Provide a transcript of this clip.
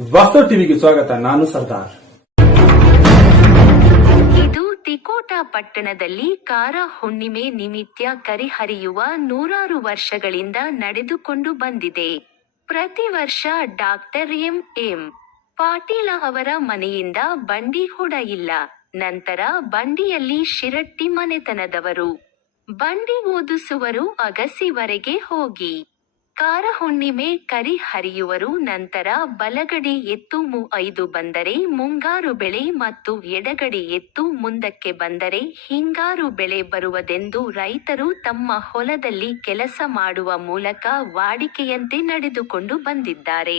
ವಾಸ್ತವ ಟಿವಿಗೆ ಸ್ವಾಗತ, ನಾನು ಸರ್ದಾರ್. ಇದು ತಿಕೋಟ ಪಟ್ಟಣದಲ್ಲಿ ಕಾರ ಹುಣ್ಣಿಮೆ ನಿಮಿತ್ತ ಕರಿಹರಿಯುವ ನೂರಾರು ವರ್ಷಗಳಿಂದ ನಡೆದುಕೊಂಡು ಬಂದಿದೆ. ಪ್ರತಿ ವರ್ಷ ಡಾಕ್ಟರ್ ಎಂ ಎಂ ಪಾಟೀಲ ಅವರ ಮನೆಯಿಂದ ಬಂಡಿ ಕೂಡ ಇಲ್ಲ. ನಂತರ ಬಂಡಿಯಲ್ಲಿ ಶಿರಟ್ಟಿ ಮನೆತನದವರು. ಬಂಡಿ ಓದಿಸುವರು ಅಗಸಿವರೆಗೆ ಹೋಗಿ. ಕಾರ ಹುಣ್ಣಿಮೆ ಕರಿ ಹರಿಯುವರು. ನಂತರ ಬಲಗಡೆ ಎತ್ತು ಮು ಐದು ಬಂದರೆ, ಮುಂಗಾರು ಬೆಳೆ ಮತ್ತು ಎಡಗಡೆ ಎತ್ತು ಮುಂದಕ್ಕೆ ಬಂದರೆ, ಹಿಂಗಾರು ಬೆಳೆ ಬರುವುದೆಂದು ರೈತರು ತಮ್ಮ ಹೊಲದಲ್ಲಿ ಕೆಲಸ ಮಾಡುವ ಮೂಲಕ ವಾಡಿಕೆಯಂತೆ ನಡೆದುಕೊಂಡು ಬಂದಿದ್ದಾರೆ.